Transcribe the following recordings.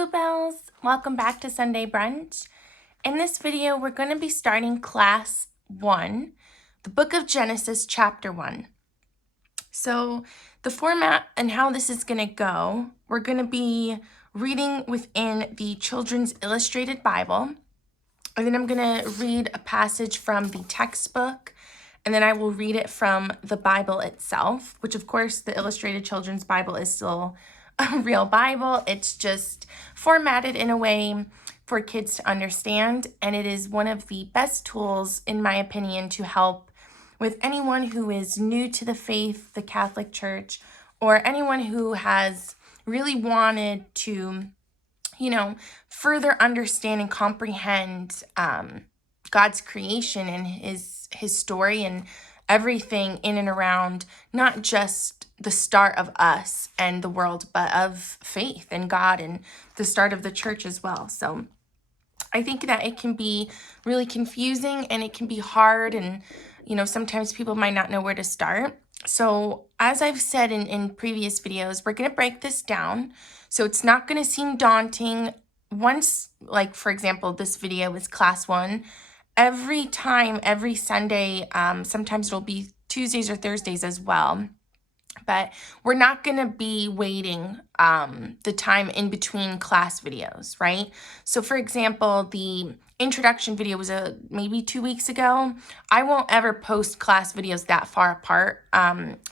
Bluebells! Welcome back to Sunday Brunch. In this video, we're going to be starting Class 1, the book of Genesis, Chapter 1. So the format and how this is going to go, we're going to be reading within the Children's Illustrated Bible, and then I'm going to read a passage from the textbook, and then I will read it from the Bible itself, which of course the Illustrated Children's Bible is still a real Bible. It's just formatted in a way for kids to understand, and it is one of the best tools, in my opinion, to help with anyone who is new to the faith, the Catholic Church, or anyone who has really wanted to, further understand and comprehend God's creation and his story and everything in and around not just the start of us and the world, but of faith and God and the start of the church as well. So I think that it can be really confusing and it can be hard, and sometimes people might not know where to start. So as I've said in previous videos, we're going to break this down so it's not going to seem daunting. Once, like for example, this video is Class 1, every Sunday, sometimes it'll be Tuesdays or Thursdays as well, but we're not going to be waiting the time in between class videos, right? So for example, the introduction video was maybe 2 weeks ago. I won't ever post class videos that far apart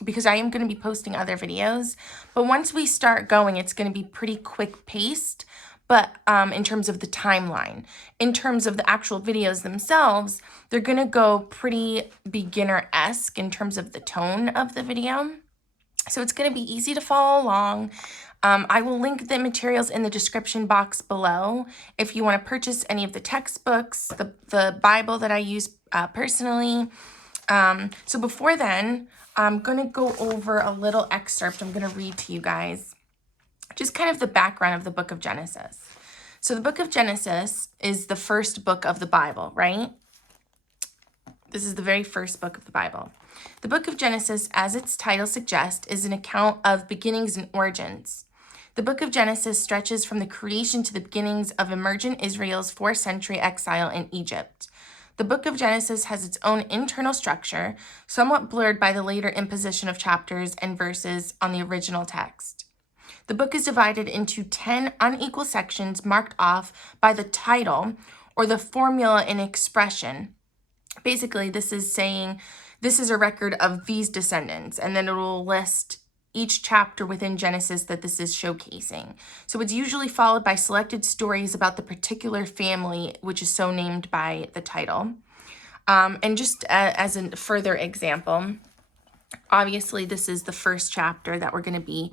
because I am going to be posting other videos. But once we start going, it's going to be pretty quick paced. But in terms of the timeline, in terms of the actual videos themselves, they're going to go pretty beginner-esque in terms of the tone of the video. So it's going to be easy to follow along. I will link the materials in the description box below if you want to purchase any of the textbooks, the Bible that I use personally. So before then, I'm going to go over a little excerpt I'm going to read to you guys. Just kind of the background of the book of Genesis. So the book of Genesis is the first book of the Bible, right? This is the very first book of the Bible. The book of Genesis, as its title suggests, is an account of beginnings and origins. The book of Genesis stretches from the creation to the beginnings of emergent Israel's 4th-century exile in Egypt. The book of Genesis has its own internal structure, somewhat blurred by the later imposition of chapters and verses on the original text. The book is divided into 10 unequal sections marked off by the title or the formula in expression. Basically, this is saying this is a record of these descendants, and then it will list each chapter within Genesis that this is showcasing. So it's usually followed by selected stories about the particular family, which is so named by the title. And just as a further example, obviously this is the first chapter that we're going to be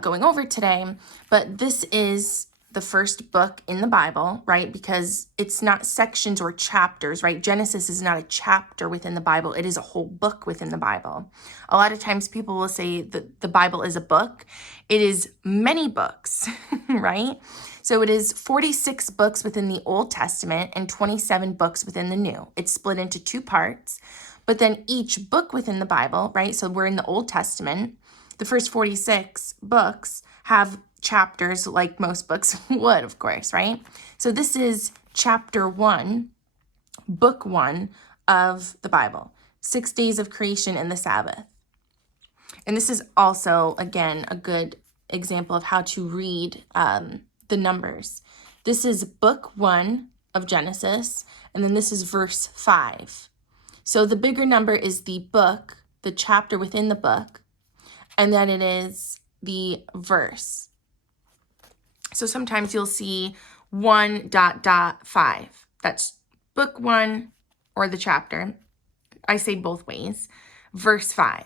going over today, but this is the first book in the Bible, right? Because it's not sections or chapters, right? Genesis is not a chapter within the Bible. It is a whole book within the Bible. A lot of times people will say that the Bible is a book. It is many books, right? So it is 46 books within the Old Testament and 27 books within the New. It's split into 2 parts, but then each book within the Bible, right? So we're in the Old Testament. The first 46 books have chapters like most books would, of course, right? So this is chapter 1, book 1 of the Bible, 6 days of creation and the Sabbath. And this is also, again, a good example of how to read the numbers. This is book 1 of Genesis, and then this is verse 5. So the bigger number is the book, the chapter within the book, and then it is the verse. So sometimes you'll see 1.5. That's book 1 or the chapter. I say both ways. Verse 5.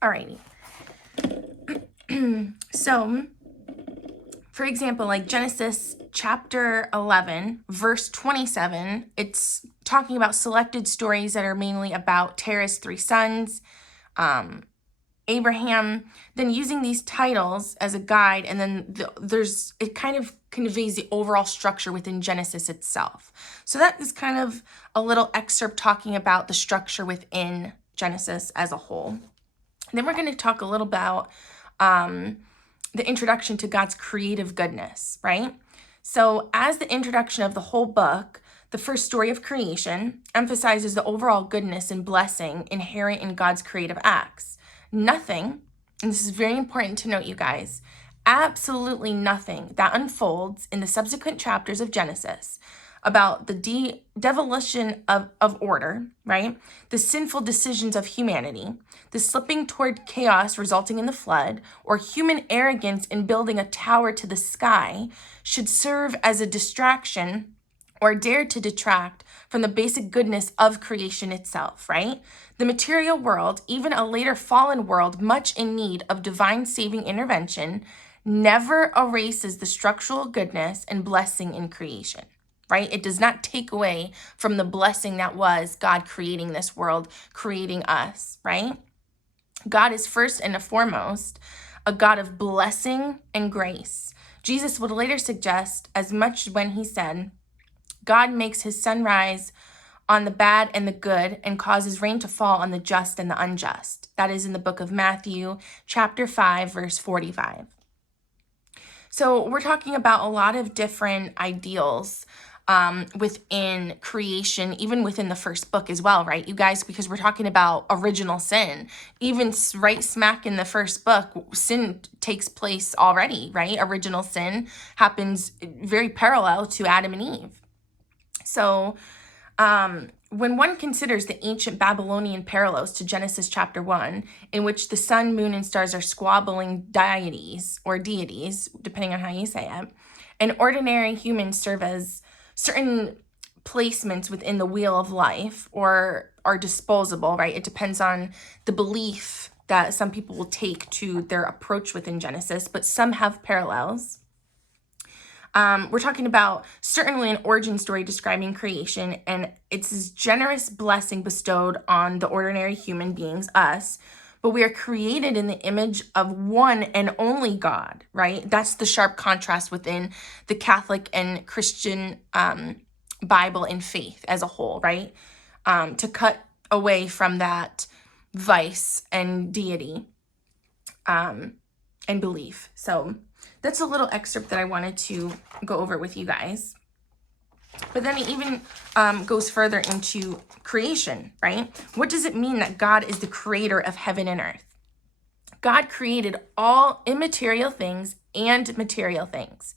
Alrighty. So, for example, like Genesis chapter 11, verse 27, it's talking about selected stories that are mainly about Terah's 3 sons, Abraham, then using these titles as a guide, and then it kind of conveys the overall structure within Genesis itself. So that is kind of a little excerpt talking about the structure within Genesis as a whole. And then we're going to talk a little about the introduction to God's creative goodness, right? So as the introduction of the whole book, the first story of creation emphasizes the overall goodness and blessing inherent in God's creative acts. Nothing, and this is very important to note, you guys, absolutely nothing that unfolds in the subsequent chapters of Genesis about the devolution of order, right? The sinful decisions of humanity, the slipping toward chaos resulting in the flood, or human arrogance in building a tower to the sky should serve as a distraction or dare to detract from the basic goodness of creation itself, right? The material world, even a later fallen world much in need of divine saving intervention, never erases the structural goodness and blessing in creation, right? It does not take away from the blessing that was God creating this world, creating us, right? God is first and foremost a God of blessing and grace. Jesus would later suggest as much when he said, God makes his sun rise on the bad and the good and causes rain to fall on the just and the unjust. That is in the book of Matthew, chapter 5, verse 45. So we're talking about a lot of different ideals within creation, even within the first book as well, right, you guys? Because we're talking about original sin. Even right smack in the first book, sin takes place already, right? Original sin happens very parallel to Adam and Eve. So when one considers the ancient Babylonian parallels to Genesis chapter 1, in which the sun, moon, and stars are squabbling deities or deities, depending on how you say it, and ordinary humans serve as certain placements within the wheel of life or are disposable, right? It depends on the belief that some people will take to their approach within Genesis, but some have parallels. We're talking about certainly an origin story describing creation, and it's this generous blessing bestowed on the ordinary human beings, us, but we are created in the image of one and only God, right? That's the sharp contrast within the Catholic and Christian Bible and faith as a whole, right? To cut away from that vice and deity and belief. So that's a little excerpt that I wanted to go over with you guys. But then it even goes further into creation, right? What does it mean that God is the creator of heaven and earth? God created all immaterial things and material things.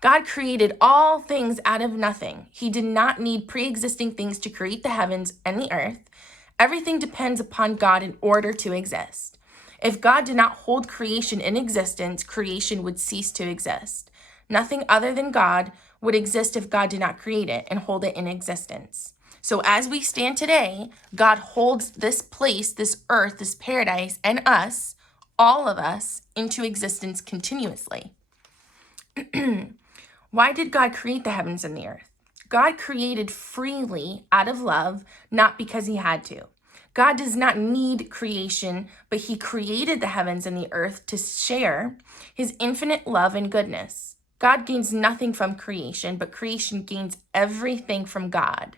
God created all things out of nothing. He did not need pre-existing things to create the heavens and the earth. Everything depends upon God in order to exist. If God did not hold creation in existence, creation would cease to exist. Nothing other than God would exist if God did not create it and hold it in existence. So as we stand today, God holds this place, this earth, this paradise, and us, all of us, into existence continuously. Why did God create the heavens and the earth? God created freely out of love, not because he had to. God does not need creation, but he created the heavens and the earth to share his infinite love and goodness. God gains nothing from creation, but creation gains everything from God.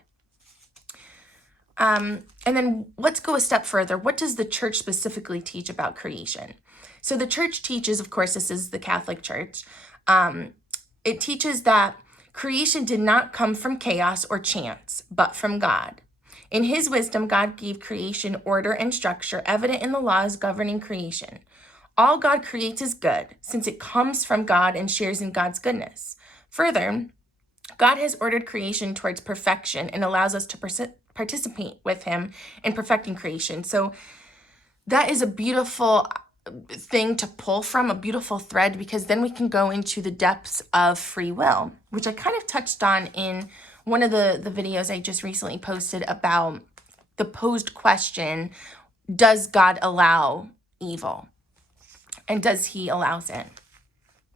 And then let's go a step further. What does the church specifically teach about creation? So the church teaches, of course, this is the Catholic Church. It teaches that creation did not come from chaos or chance, but from God. In his wisdom, God gave creation order and structure evident in the laws governing creation. All God creates is good, since it comes from God and shares in God's goodness. Further, God has ordered creation towards perfection and allows us to participate with him in perfecting creation. So that is a beautiful thing to pull from, a beautiful thread, because then we can go into the depths of free will, which I kind of touched on in one of the videos I just recently posted about the posed question, does God allow evil? And does he allow sin?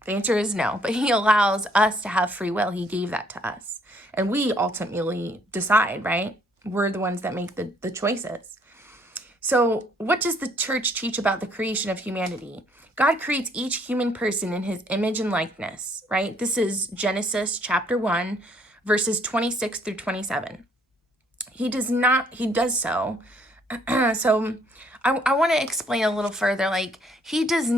The answer is no, but he allows us to have free will. He gave that to us. And we ultimately decide, right? We're the ones that make the choices. So what does the church teach about the creation of humanity? God creates each human person in his image and likeness, right? This is Genesis chapter 1, verses 26 through 27. He does so So I want to explain a little further. Like, he gives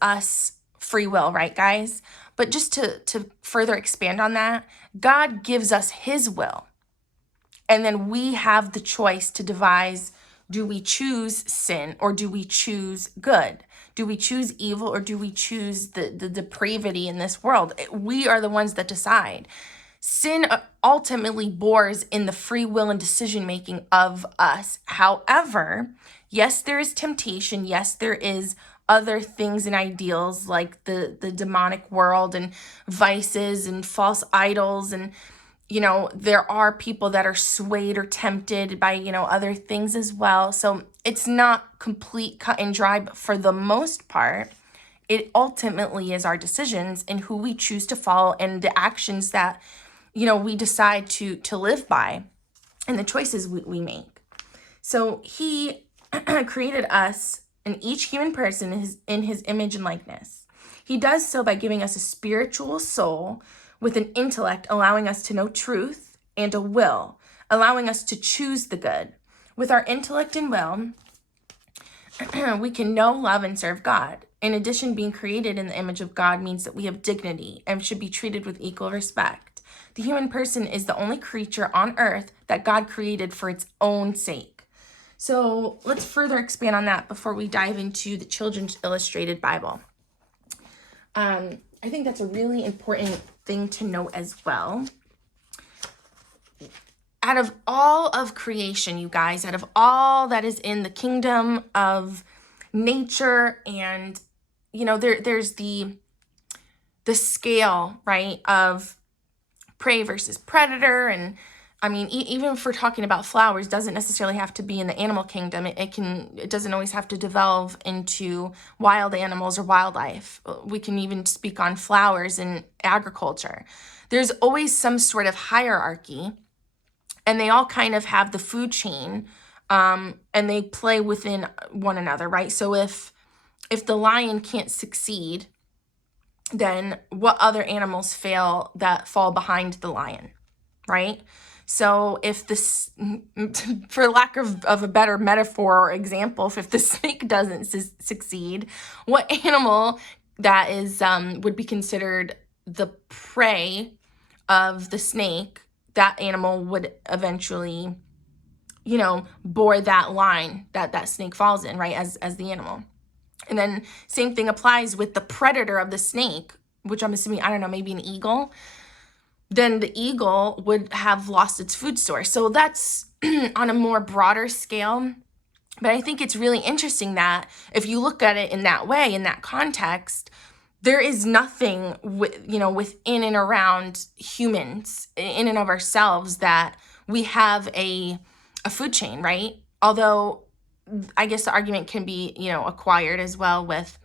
us free will, right, guys? But just to further expand on that, God gives us his will. And then we have the choice to devise, do we choose sin or do we choose good? Do we choose evil or do we choose the depravity in this world? We are the ones that decide. Sin ultimately bores in the free will and decision making of us. However, yes, there is temptation. Yes, there is other things and ideals like the demonic world and vices and false idols, and there are people that are swayed or tempted by other things as well. So it's not complete cut and dry, but for the most part, it ultimately is our decisions and who we choose to follow and the actions that we decide to live by and the choices we make. So he created us and each human person in his image and likeness. He does so by giving us a spiritual soul with an intellect, allowing us to know truth, and a will, allowing us to choose the good. With our intellect and will, we can know, love, and serve God. In addition, being created in the image of God means that we have dignity and should be treated with equal respect. The human person is the only creature on earth that God created for its own sake. So let's further expand on that before we dive into the Children's Illustrated Bible. I think that's a really important thing to note as well. Out of all of creation, you guys, out of all that is in the kingdom of nature, and there's the scale, right, of prey versus predator. And I mean, even if we're talking about flowers, doesn't necessarily have to be in the animal kingdom. It doesn't always have to devolve into wild animals or wildlife. We can even speak on flowers in agriculture. There's always some sort of hierarchy, and they all kind of have the food chain, and they play within one another, right? So if the lion can't succeed, then what other animals fall behind the lion, right? So if this, for lack of a better metaphor or example, if the snake doesn't succeed, what animal that is would be considered the prey of the snake, that animal would eventually, bore that line that snake falls in, right, as the animal. And then same thing applies with the predator of the snake, which I'm assuming, I don't know, maybe an eagle. Then the eagle would have lost its food source. So that's on a more broader scale. But I think it's really interesting that if you look at it in that way, in that context, there is nothing within and around humans, in and of ourselves, that we have a food chain, right? Although I guess the argument can be, acquired as well with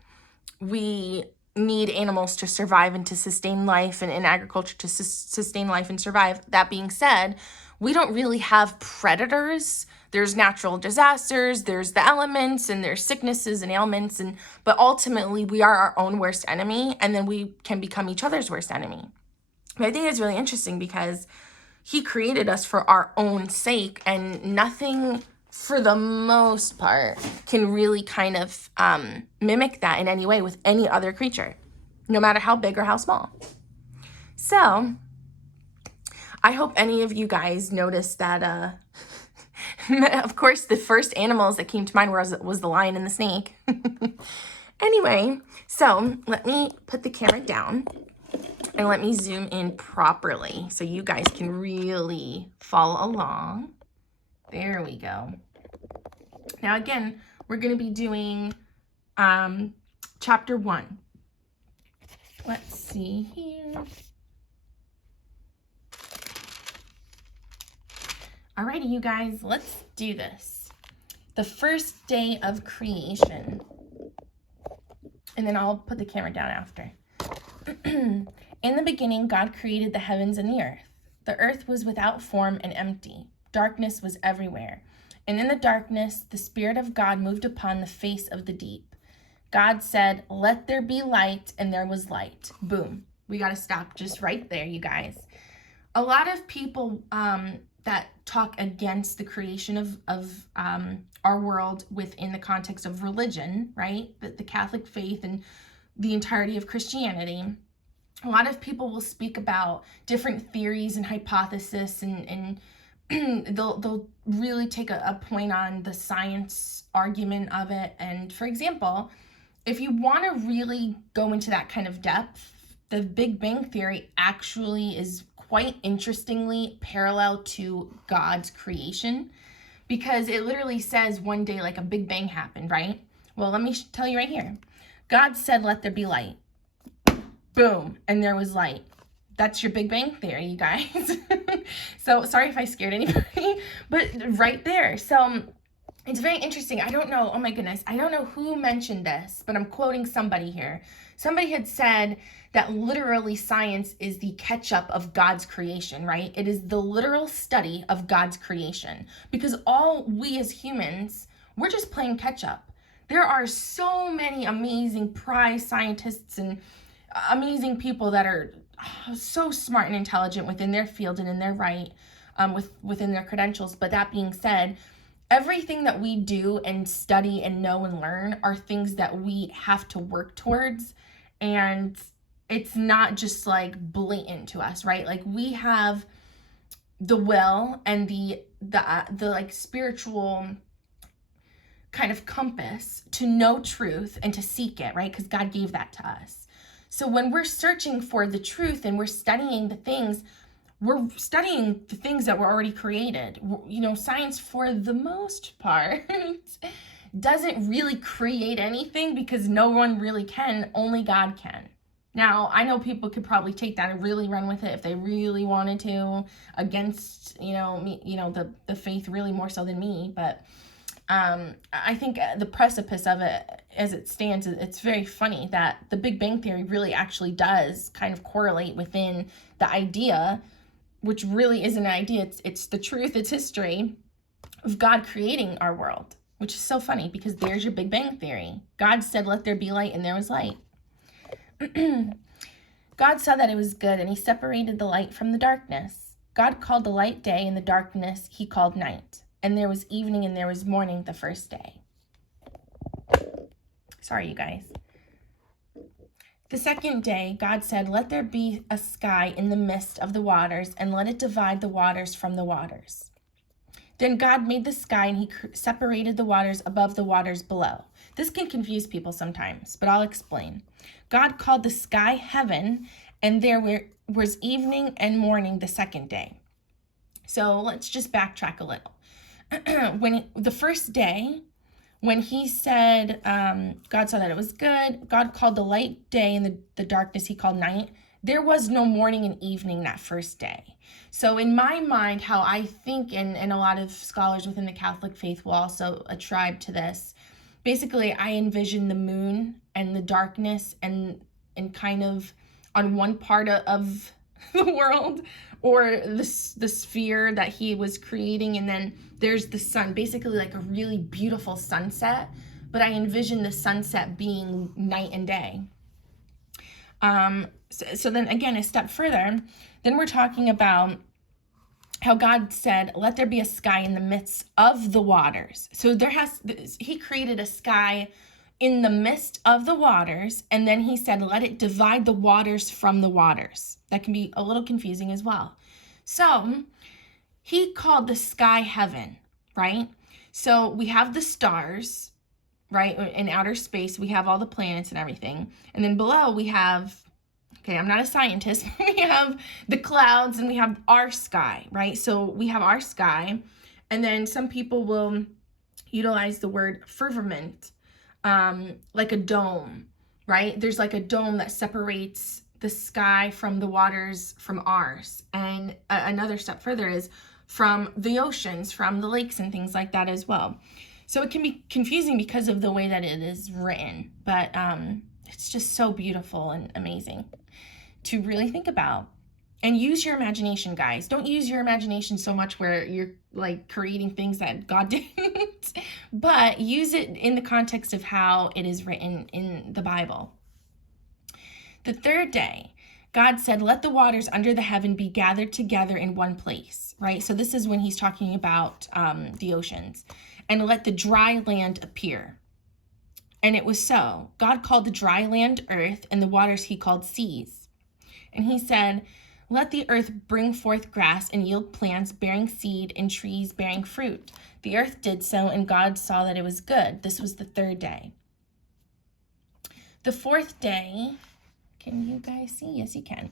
we need animals to survive and to sustain life, and in agriculture to sustain life and survive. That being said, we don't really have predators. There's natural disasters, there's the elements, and there's sicknesses and ailments, but ultimately we are our own worst enemy, and then we can become each other's worst enemy. But I think it's really interesting because he created us for our own sake, and nothing, for the most part, can really kind of mimic that in any way with any other creature, no matter how big or how small. So I hope any of you guys noticed that, of course, the first animals that came to mind was the lion and the snake. Anyway, so let me put the camera down and let me zoom in properly so you guys can really follow along. There we go. Now, again, we're going to be doing chapter 1. Let's see here. Alrighty, you guys, let's do this. The first day of creation. And then I'll put the camera down after. In the beginning, God created the heavens and the earth. The earth was without form and empty. Darkness was everywhere. And in the darkness, the Spirit of God moved upon the face of the deep. God said, "Let there be light," and there was light. Boom. We got to stop just right there, you guys. A lot of people that talk against the creation of our world within the context of religion, right? The Catholic faith and the entirety of Christianity. A lot of people will speak about different theories and hypotheses, and they'll really take a point on the science argument of it. And for example, if you want to really go into that kind of depth, the Big Bang Theory actually is quite interestingly parallel to God's creation, because it literally says one day like a Big Bang happened, right? Well, let me tell you right here. God said, "Let there be light." Boom, and there was light. That's your Big Bang Theory, you guys. So sorry if I scared anybody, but right there. So it's very interesting. I don't know, oh my goodness, I don't know who mentioned this, but I'm quoting somebody here. Somebody had said that literally science is the catch-up of God's creation, right? It is the literal study of God's creation, because all we as humans, we're just playing catch-up. There are so many amazing prize scientists and amazing people that are so smart and intelligent within their field and in their right, within their credentials. But that being said, everything that we do and study and know and learn are things that we have to work towards, and it's not just like blatant to us, right? Like we have the will and the like spiritual kind of compass to know truth and to seek it, right? Because God gave that to us. So when we're searching for the truth and we're studying the things, we're studying the things that were already created. You know, science for the most part doesn't really create anything, because no one really can, only God can. Now, I know people could probably take that and really run with it if they really wanted to, against, me, the faith really more so than me, but I think the precipice of it as it stands, it's very funny that the Big Bang Theory really actually does kind of correlate within the idea, which really isn't an idea, it's the truth, it's history of God creating our world, which is so funny because there's your Big Bang Theory. God said, "Let there be light," and there was light. God saw that it was good, and he separated the light from the darkness. God called the light day, and the darkness he called night. And there was evening and there was morning the first day. Sorry, you guys. The second day, God said, "Let there be a sky in the midst of the waters, and let it divide the waters from the waters." Then God made the sky, and he separated the waters above the waters below. This can confuse people sometimes, but I'll explain. God called the sky heaven, and there was evening and morning the second day. So let's just backtrack a little. The first day, when he said, God saw that it was good, God called the light day, and the darkness he called night, there was no morning and evening that first day. So in my mind, how I think, and a lot of scholars within the Catholic faith will also attribute to this, basically I envision the moon and the darkness and kind of on one part of the world, or the sphere that he was creating, and then there's the sun, basically like a really beautiful sunset, but I envision the sunset being night and day. So then again, a step further, then we're talking about how God said, "Let there be a sky in the midst of the waters." So he created a sky in the midst of the waters, and then he said, "Let it divide the waters from the waters." That can be a little confusing as well. So he called the sky heaven, right? So we have the stars, right? In outer space, we have all the planets and everything. And then below we have, okay, I'm not a scientist, we have the clouds and we have our sky, right? So we have our sky, and then some people will utilize the word firmament, like a dome, right? There's like a dome that separates the sky from the waters from ours. And another step further is from the oceans, from the lakes and things like that as well. So it can be confusing because of the way that it is written, but it's just so beautiful and amazing to really think about. And use your imagination, guys. Don't use your imagination so much where you're like creating things that God didn't, but use it in the context of how it is written in the Bible. The third day, God said, let the waters under the heaven be gathered together in one place, right? So this is when he's talking about the oceans. And let the dry land appear. And it was so. God called the dry land earth, and the waters he called seas. And he said, let the earth bring forth grass and yield plants bearing seed and trees bearing fruit. The earth did so, and God saw that it was good. This was the third day. The fourth day, can you guys see? Yes, you can.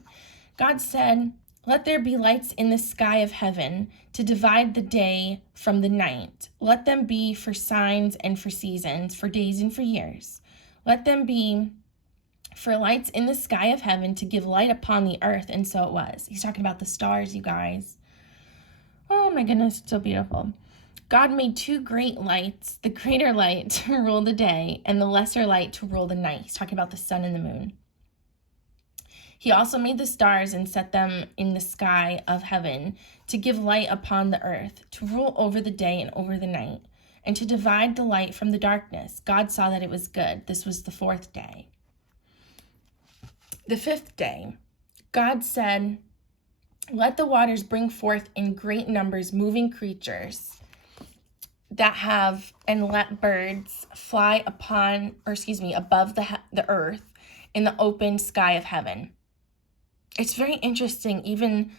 God said, let there be lights in the sky of heaven to divide the day from the night. Let them be for signs and for seasons, for days and for years. Let them be for lights in the sky of heaven to give light upon the earth. And so it was. He's talking about the stars, you guys. Oh my goodness, it's so beautiful. God made two great lights, the greater light to rule the day and the lesser light to rule the night. He's talking about the sun and the moon. He also made the stars and set them in the sky of heaven to give light upon the earth, to rule over the day and over the night, and to divide the light from the darkness. God saw that it was good. This was the fourth day. The fifth day, God said, let the waters bring forth in great numbers moving creatures that have, and let birds fly above the earth in the open sky of heaven. It's very interesting, even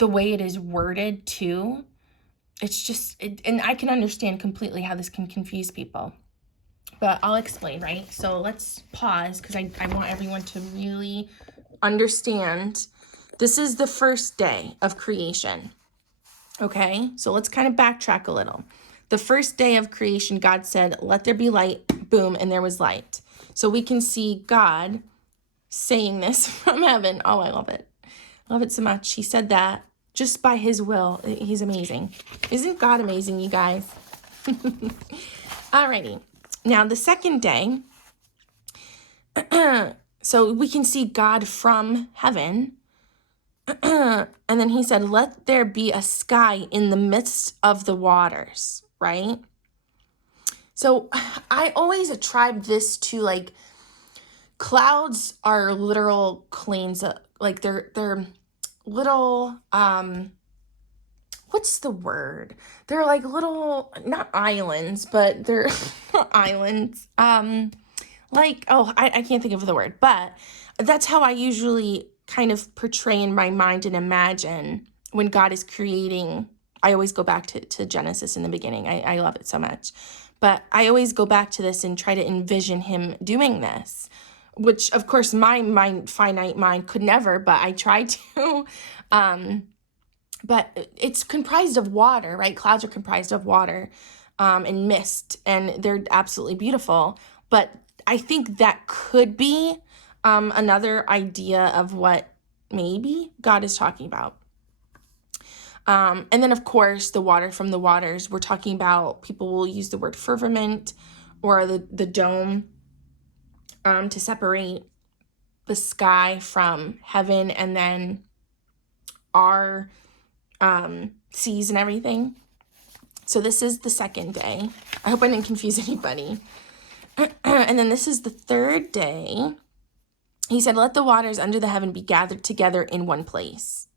the way it is worded too. It's just, and I can understand completely how this can confuse people, but I'll explain, right? So let's pause because I want everyone to really understand. This is the first day of creation. Okay, so let's kind of backtrack a little. The first day of creation, God said, let there be light, boom, and there was light. So we can see God saying this from heaven. Oh, I love it. I love it so much. He said that just by his will. He's amazing. Isn't God amazing, you guys? Alrighty. Now, the second day, so we can see God from heaven. And then he said, let there be a sky in the midst of the waters, right? So I always attribute this to like clouds are literal planes, like they're little, what's the word? They're like little, not islands, but they're not islands. Like, oh, I can't think of the word, but that's how I usually kind of portray in my mind and imagine when God is creating. I always go back to Genesis in the beginning. I love it so much. But I always go back to this and try to envision him doing this, which of course my finite mind could never, but I try to. But it's comprised of water, right? Clouds are comprised of water and mist, and they're absolutely beautiful. But I think that could be another idea of what maybe God is talking about. And then, of course, the water from the waters. We're talking about, people will use the word firmament or the dome to separate the sky from heaven and then our seas and everything. So this is the second day. I hope I didn't confuse anybody. And then this is the third day. He said, let the waters under the heaven be gathered together in one place.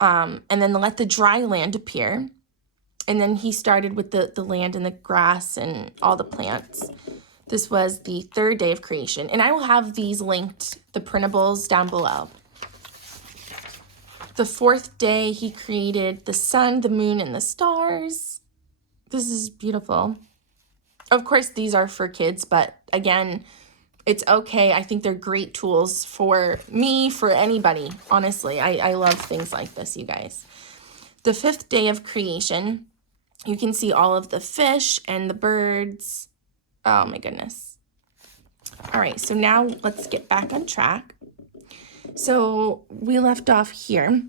And then let the dry land appear. And then he started with the land and the grass and all the plants. This was the third day of creation. And I will have these linked, the printables, down below. The fourth day, he created the sun, the moon, and the stars. This is beautiful. Of course, these are for kids, but again, it's okay. I think they're great tools for me, for anybody. Honestly, I love things like this, you guys. The fifth day of creation, you can see all of the fish and the birds. Oh my goodness. All right, so now let's get back on track. So we left off here.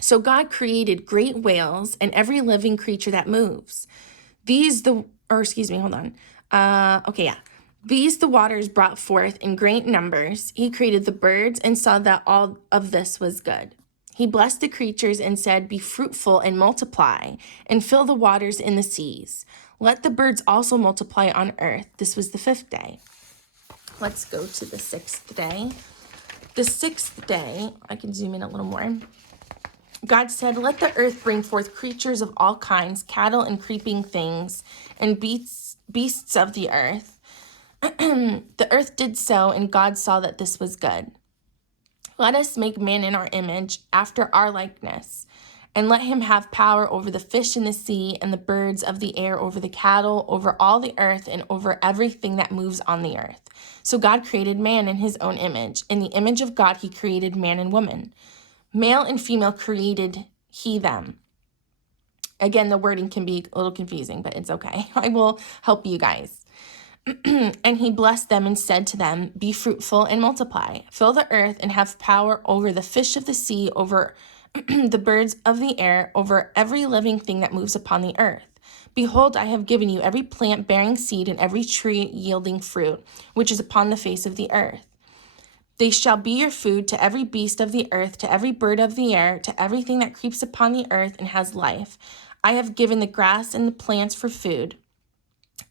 So God created great whales and every living creature that moves. These the waters brought forth in great numbers. He created the birds and saw that all of this was good. He blessed the creatures and said, be fruitful and multiply and fill the waters in the seas. Let the birds also multiply on earth. This was the fifth day. Let's go to the sixth day. The sixth day, I can zoom in a little more. God said, "Let the earth bring forth creatures of all kinds, cattle and creeping things, and beasts of the earth." The earth did so, and God saw that this was good. "Let us make man in our image, after our likeness, and let him have power over the fish in the sea and the birds of the air, over the cattle, over all the earth, and over everything that moves on the earth." So God created man in his own image. In the image of God, he created man and woman. Male and female created he them. Again, the wording can be a little confusing, but it's okay. I will help you guys. "And he blessed them and said to them, 'Be fruitful and multiply, fill the earth and have power over the fish of the sea, over the birds of the air, over every living thing that moves upon the earth. Behold, I have given you every plant bearing seed and every tree yielding fruit, which is upon the face of the earth. They shall be your food, to every beast of the earth, to every bird of the air, to everything that creeps upon the earth and has life. I have given the grass and the plants for food.'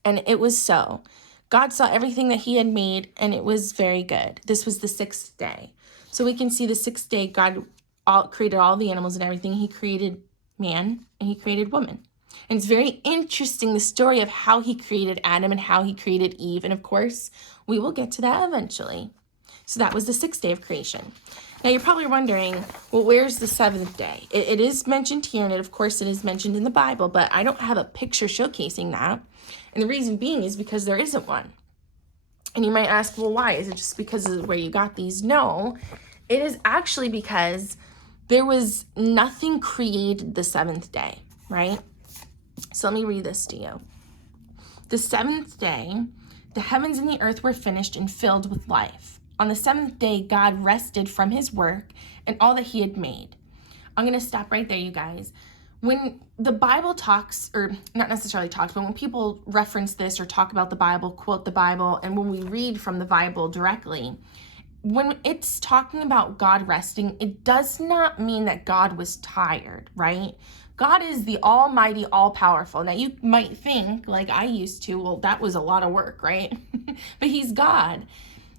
And it was so. God saw everything that he had made, and it was very good." This was the sixth day. So we can see the sixth day, God created all the animals and everything. He created man, and he created woman. And it's very interesting, the story of how he created Adam and how he created Eve. And of course, we will get to that eventually. So that was the sixth day of creation. Now you're probably wondering, well, where's the seventh day? It is mentioned here, and of course it is mentioned in the Bible, but I don't have a picture showcasing that. And the reason being is because there isn't one. And you might ask, well, why? Is it just because of where you got these? No, it is actually because there was nothing created the seventh day, right? So let me read this to you. "The seventh day, the heavens and the earth were finished and filled with life. On the seventh day, God rested from his work and all that he had made." I'm going to stop right there, you guys. When the Bible talks, or not necessarily talks, but when people reference this or talk about the Bible, quote the Bible, and when we read from the Bible directly, when it's talking about God resting, it does not mean that God was tired, right? God is the almighty, all-powerful. Now, you might think, like I used to, well, that was a lot of work, right? But he's God.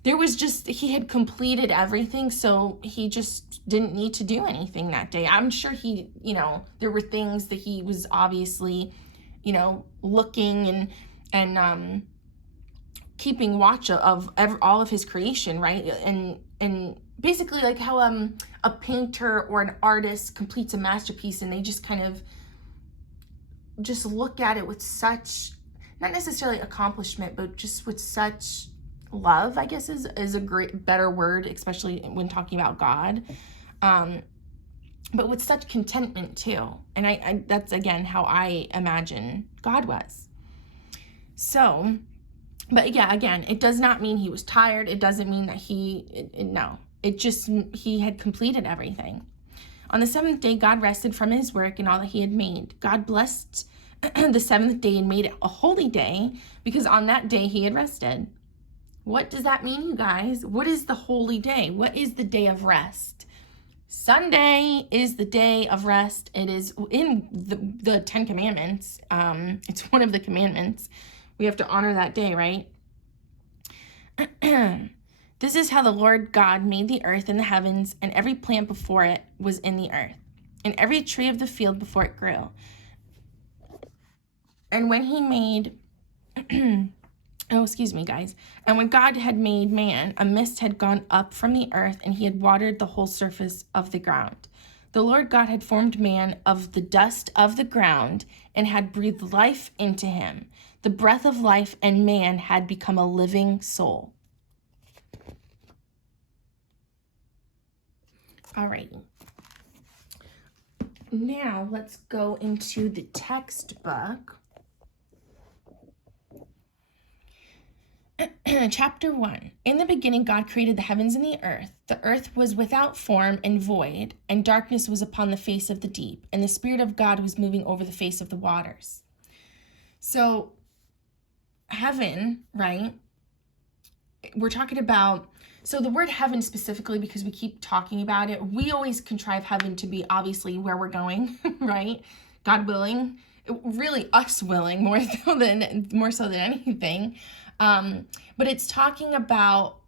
There was just, he had completed everything, so he just didn't need to do anything that day. I'm sure he, there were things that he was obviously, looking and keeping watch of all of his creation, right? And basically like how a painter or an artist completes a masterpiece, and they just kind of just look at it with such, not necessarily accomplishment, but just with such love, I guess is a better word, especially when talking about God, but with such contentment too. And I that's again how I imagine God was. So, but yeah, again, it does not mean he was tired. It doesn't mean that it just, he had completed everything. On the seventh day, God rested from his work and all that he had made. God blessed the seventh day and made it a holy day, because on that day he had rested. What does that mean, you guys? What is the holy day? What is the day of rest? Sunday is the day of rest. It is in the 10 Commandments. It's one of the commandments. We have to honor that day, right? "This is how the Lord God made the earth and the heavens, and every plant before it was in the earth, and every tree of the field before it grew. And when he made..." Oh, excuse me, guys. "And when God had made man, a mist had gone up from the earth, and he had watered the whole surface of the ground. The Lord God had formed man of the dust of the ground, and had breathed life into him, the breath of life, and man had become a living soul." All right. Now let's go into the textbook. Chapter 1. "In the beginning, God created the heavens and the earth. The earth was without form and void, and darkness was upon the face of the deep, and the Spirit of God was moving over the face of the waters." So, heaven, right? We're talking about, so the word heaven specifically, because we keep talking about it, we always contrive heaven to be obviously where we're going, right? God willing, really us willing more so than anything. But it's talking about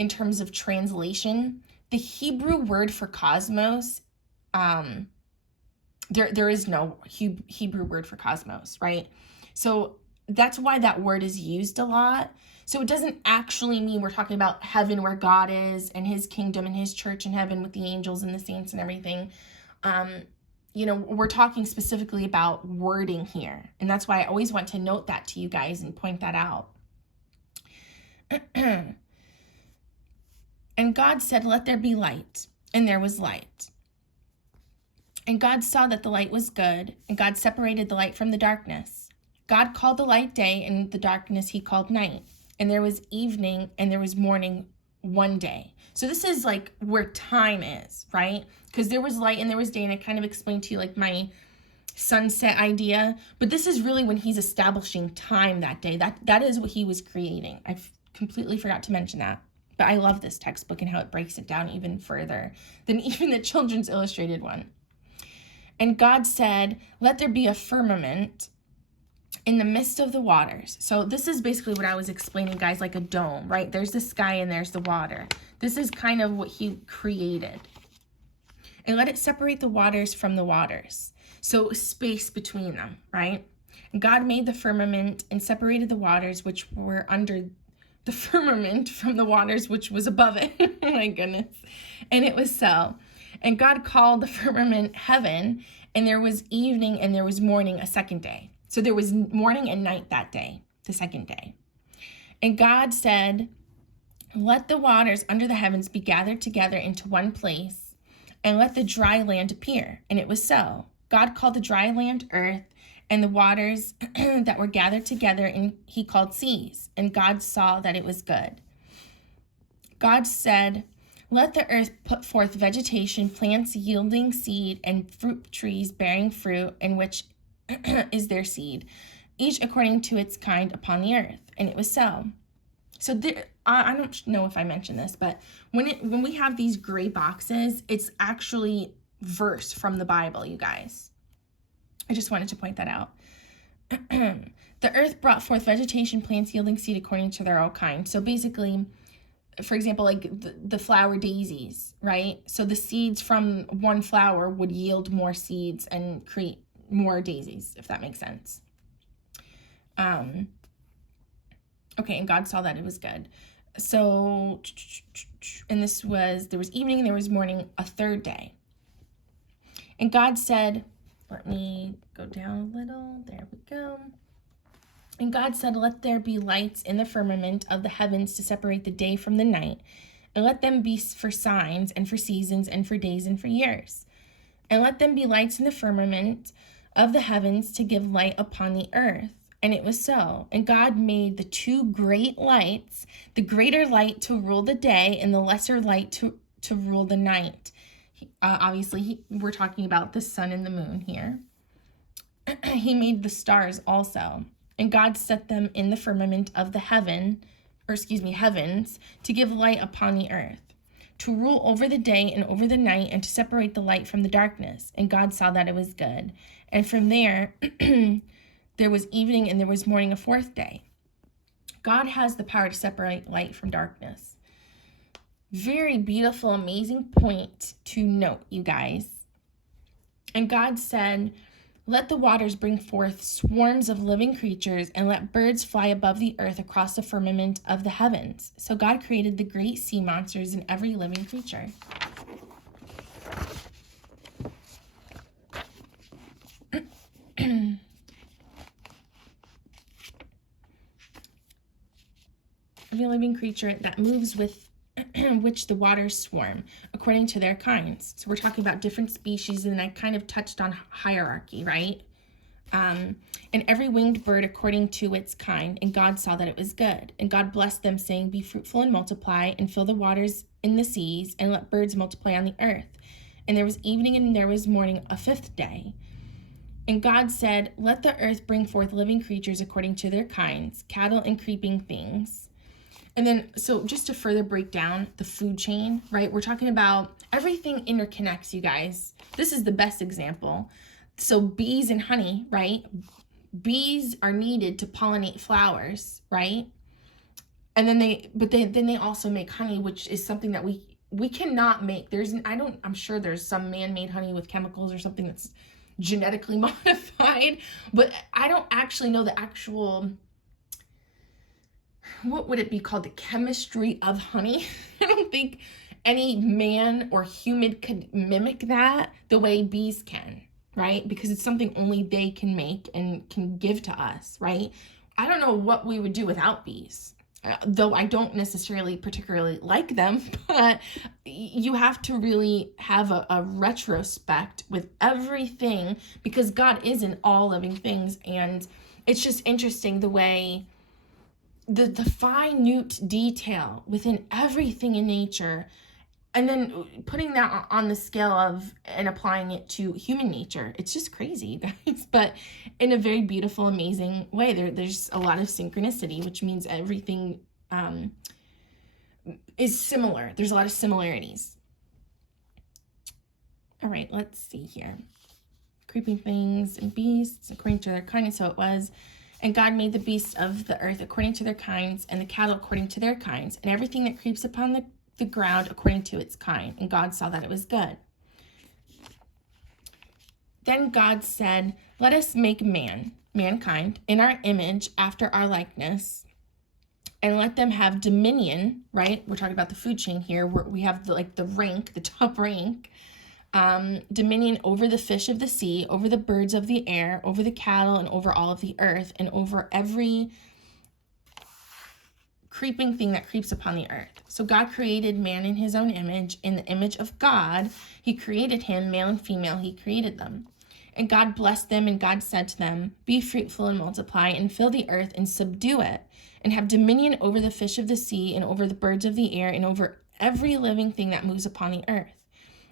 in terms of translation, the Hebrew word for cosmos, there is no Hebrew word for cosmos, right? So that's why that word is used a lot. So it doesn't actually mean we're talking about heaven where God is and his kingdom and his church in heaven with the angels and the saints and everything. You know, we're talking specifically about wording here. And that's why I always want to note that to you guys and point that out. And God said, let there be light. And there was light. And God saw that the light was good. And God separated the light from the darkness. God called the light day, and the darkness he called night. And there was evening and there was morning one day. So this is like where time is, right? Because there was light and there was day, and I kind of explained to you like my sunset idea. But this is really when he's establishing time that day. That is what he was creating. I completely forgot to mention that. But I love this textbook and how it breaks it down even further than even the Children's Illustrated one. And God said, let there be a firmament in the midst of the waters. So this is basically what I was explaining, guys, like a dome, right? There's the sky and there's the water. This is kind of what he created. And let it separate the waters from the waters. So space between them, right? And God made the firmament and separated the waters which were under the firmament from the waters which was above it. Oh my goodness. And it was so. And God called the firmament heaven, and there was evening and there was morning a second day. So there was morning and night that day, the second day. And God said, let the waters under the heavens be gathered together into one place, and let the dry land appear. And it was so. God called the dry land earth, and the waters that were gathered together and he called seas. And God saw that it was good. God said, let the earth put forth vegetation, plants yielding seed, and fruit trees bearing fruit, in which is their seed, each according to its kind upon the earth. And it was so. So there, I don't know if I mentioned this, but when we have these gray boxes, it's actually verse from the Bible, you guys. I just wanted to point that out. The earth brought forth vegetation, plants yielding seed according to their own kind. So basically, for example, like the flower daisies, right? So the seeds from one flower would yield more seeds and create more daisies, if that makes sense. Okay, and God saw that it was good. So, and there was evening and there was morning a third day. And God said, let me go down a little. There we go. And God said, let there be lights in the firmament of the heavens to separate the day from the night, and let them be for signs and for seasons and for days and for years. And let them be lights in the firmament of the heavens to give light upon the earth. And it was so. And God made the two great lights, the greater light to rule the day and the lesser light to rule the night. Obviously, we're talking about the sun and the moon here. He made the stars also. And God set them in the firmament of the heavens, to give light upon the earth, to rule over the day and over the night, and to separate the light from the darkness. And God saw that it was good. And from there, there was evening and there was morning a fourth day. God has the power to separate light from darkness. Very beautiful, amazing point to note, you guys. And God said, let the waters bring forth swarms of living creatures, and let birds fly above the earth across the firmament of the heavens. So God created the great sea monsters and every living creature. Every living creature that moves with which the waters swarm, according to their kinds. So we're talking about different species, and I kind of touched on hierarchy, right? And every winged bird according to its kind, and God saw that it was good. And God blessed them, saying, be fruitful and multiply, and fill the waters in the seas, and let birds multiply on the earth. And there was evening and there was morning a fifth day. And God said, let the earth bring forth living creatures according to their kinds, cattle and creeping things. And then, so just to further break down the food chain, right? We're talking about everything interconnects, you guys. This is the best example. So bees and honey, right? Bees are needed to pollinate flowers, right? And then they also make honey, which is something that we cannot make. I'm sure there's some man-made honey with chemicals or something that's genetically modified, but I don't actually know the actual, what would it be called, the chemistry of honey. I don't think any man or human could mimic that the way bees can, right? Because it's something only they can make and can give to us, right? I don't know what we would do without bees. Though I don't necessarily particularly like them, but you have to really have a retrospect with everything, because God is in all living things. And it's just interesting the way the minute detail within everything in nature, and then putting that on the scale of and applying it to human nature. It's just crazy, guys, but in a very beautiful, amazing way. There's a lot of synchronicity, which means everything is similar. There's a lot of similarities. All right, let's see here. Creeping things and beasts according to their kind, and so it was. And God made the beasts of the earth according to their kinds, and the cattle according to their kinds, and everything that creeps upon the ground according to its kind. And God saw that it was good. Then God said, let us make mankind, in our image, after our likeness, and let them have dominion, right? We're talking about the food chain here, where we have the top rank, dominion over the fish of the sea, over the birds of the air, over the cattle, and over all of the earth, and over every creeping thing that creeps upon the earth. So God created man in his own image. In the image of God, he created him, male and female, he created them. And God blessed them, and God said to them, be fruitful and multiply, and fill the earth and subdue it, and have dominion over the fish of the sea, and over the birds of the air, and over every living thing that moves upon the earth.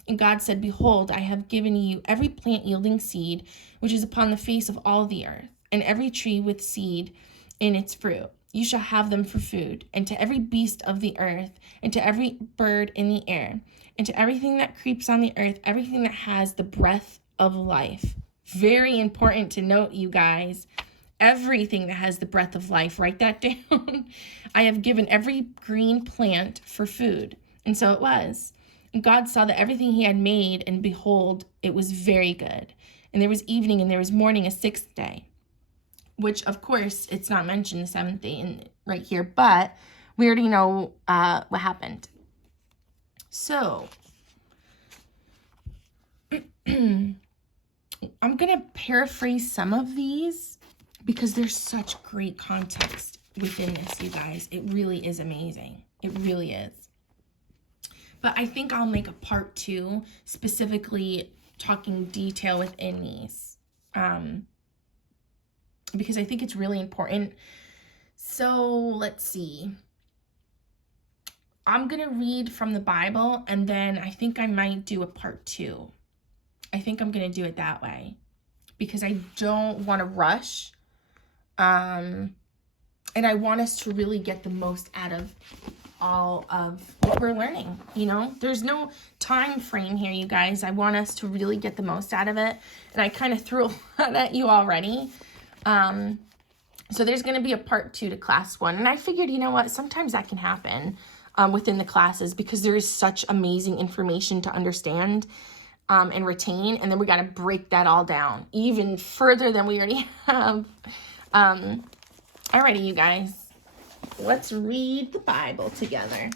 And God said, behold, I have given you every plant yielding seed, which is upon the face of all the earth, and every tree with seed in its fruit. You shall have them for food, and to every beast of the earth, and to every bird in the air, and to everything that creeps on the earth, everything that has the breath of life. Very important to note, you guys. Everything that has the breath of life, write that down. I have given every green plant for food. And so it was. And God saw that everything he had made, and behold, it was very good. And there was evening and there was morning, a sixth day. Which, of course, it's not mentioned the seventh day right here, but we already know what happened. So, I'm going to paraphrase some of these because there's such great context within this, you guys. It really is amazing. It really is. But I think I'll make a part 2, specifically talking detail within these. Because I think it's really important. So let's see. I'm going to read from the Bible, and then I think I might do a part 2. I think I'm going to do it that way because I don't want to rush. And I want us to really get the most out of all of what we're learning. You know, there's no time frame here, you guys. I want us to really get the most out of it. And I kind of threw a lot at you already. So there's going to be a part 2 to class 1. And I figured, you know what, sometimes that can happen within the classes because there is such amazing information to understand and retain. And then we got to break that all down even further than we already have. Alrighty, you guys, let's read the Bible together.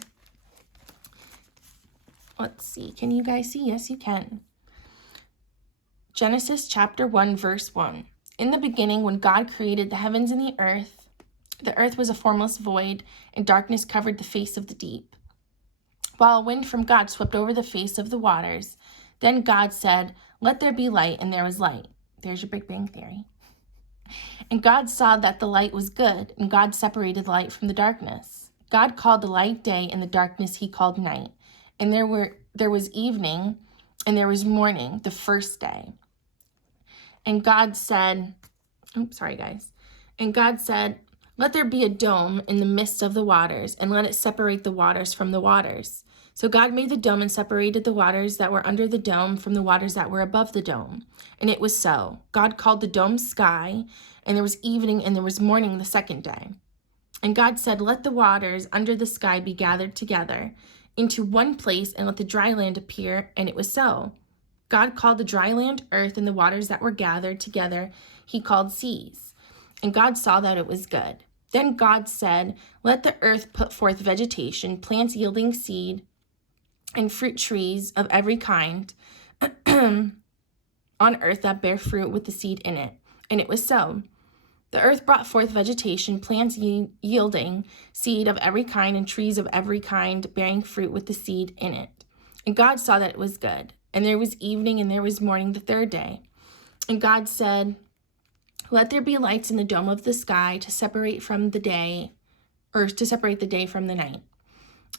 Let's see. Can you guys see? Yes, you can. Genesis chapter 1, verse 1. In the beginning, when God created the heavens and the earth was a formless void, and darkness covered the face of the deep, while a wind from God swept over the face of the waters. Then God said, let there be light, and there was light. There's your Big Bang Theory. And God saw that the light was good, and God separated the light from the darkness. God called the light day, and the darkness he called night. And there was evening, and there was morning, the first day. And God said, And God said, let there be a dome in the midst of the waters, and let it separate the waters from the waters. So God made the dome and separated the waters that were under the dome from the waters that were above the dome. And it was so. God called the dome sky, and there was evening and there was morning the second day. And God said, let the waters under the sky be gathered together into one place, and let the dry land appear, and it was so. God called the dry land earth, and the waters that were gathered together he called seas. And God saw that it was good. Then God said, let the earth put forth vegetation, plants yielding seed, and fruit trees of every kind on earth that bear fruit with the seed in it. And it was so. The earth brought forth vegetation, plants yielding seed of every kind, and trees of every kind bearing fruit with the seed in it. And God saw that it was good. And there was evening and there was morning the third day. And God said, let there be lights in the dome of the sky to separate the day from the night,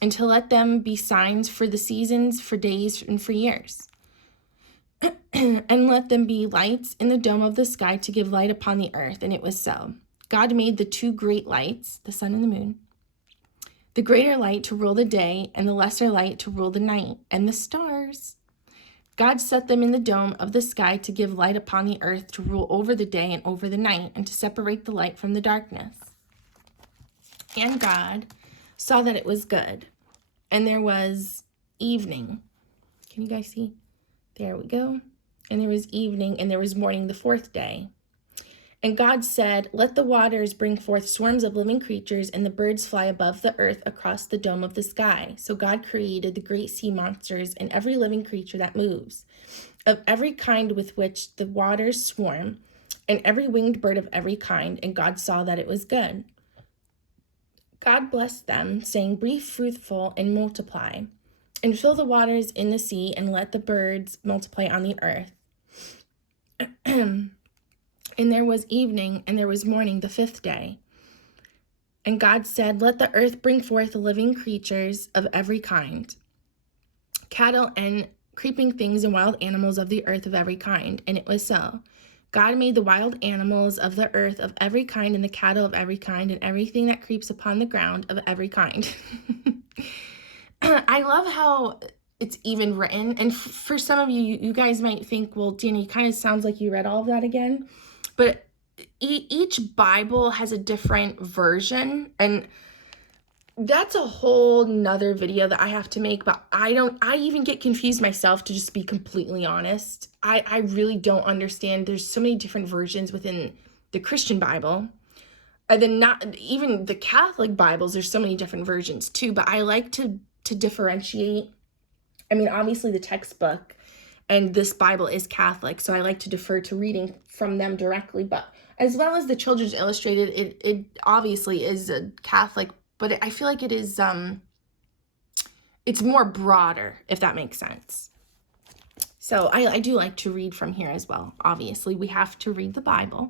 and to let them be signs for the seasons, for days, and for years. And let them be lights in the dome of the sky to give light upon the earth. And it was so. God made the two great lights, the sun and the moon, the greater light to rule the day, and the lesser light to rule the night, and the stars. God set them in the dome of the sky to give light upon the earth, to rule over the day and over the night, and to separate the light from the darkness. And God saw that it was good. And there was evening. Can you guys see? There we go. And there was evening, and there was morning the fourth day. And God said, let the waters bring forth swarms of living creatures, and the birds fly above the earth across the dome of the sky. So God created the great sea monsters and every living creature that moves, of every kind with which the waters swarm, and every winged bird of every kind. And God saw that it was good. God blessed them, saying, be fruitful and multiply, and fill the waters in the sea, and let the birds multiply on the earth. And there was evening, and there was morning the fifth day. And God said, let the earth bring forth living creatures of every kind, cattle and creeping things and wild animals of the earth of every kind. And it was so. God made the wild animals of the earth of every kind, and the cattle of every kind, and everything that creeps upon the ground of every kind. I love how it's even written. And for some of you guys might think, well, Danny, it kind of sounds like you read all of that again. But each Bible has a different version, and that's a whole nother video that I have to make. But I even get confused myself, to just be completely honest. I really don't understand. There's so many different versions within the Christian Bible. And then not even the Catholic Bibles, there's so many different versions too. But I like to differentiate. I mean, obviously the textbook and this Bible is Catholic, so I like to defer to reading from them directly. But as well as the Children's Illustrated, it obviously is a Catholic, but I feel like it is, it's more broader, if that makes sense. So I do like to read from here as well. Obviously, we have to read the Bible.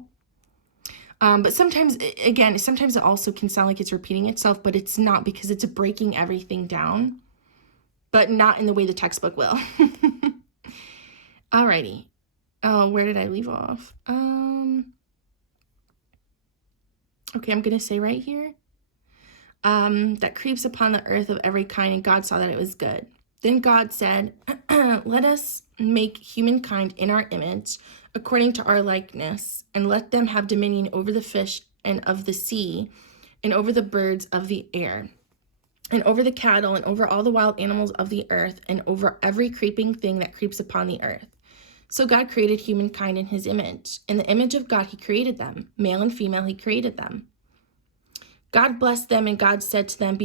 But sometimes, again, sometimes it also can sound like it's repeating itself, but it's not, because it's breaking everything down, but not in the way the textbook will. Alrighty. Oh, where did I leave off? Okay, I'm going to say right here. That creeps upon the earth of every kind, and God saw that it was good. Then God said, let us make humankind in our image, according to our likeness, and let them have dominion over the fish and of the sea, and over the birds of the air, and over the cattle, and over all the wild animals of the earth, and over every creeping thing that creeps upon the earth. So God created humankind in his image. In the image of God he created them. Male and female he created them. God blessed them, and God said to them, be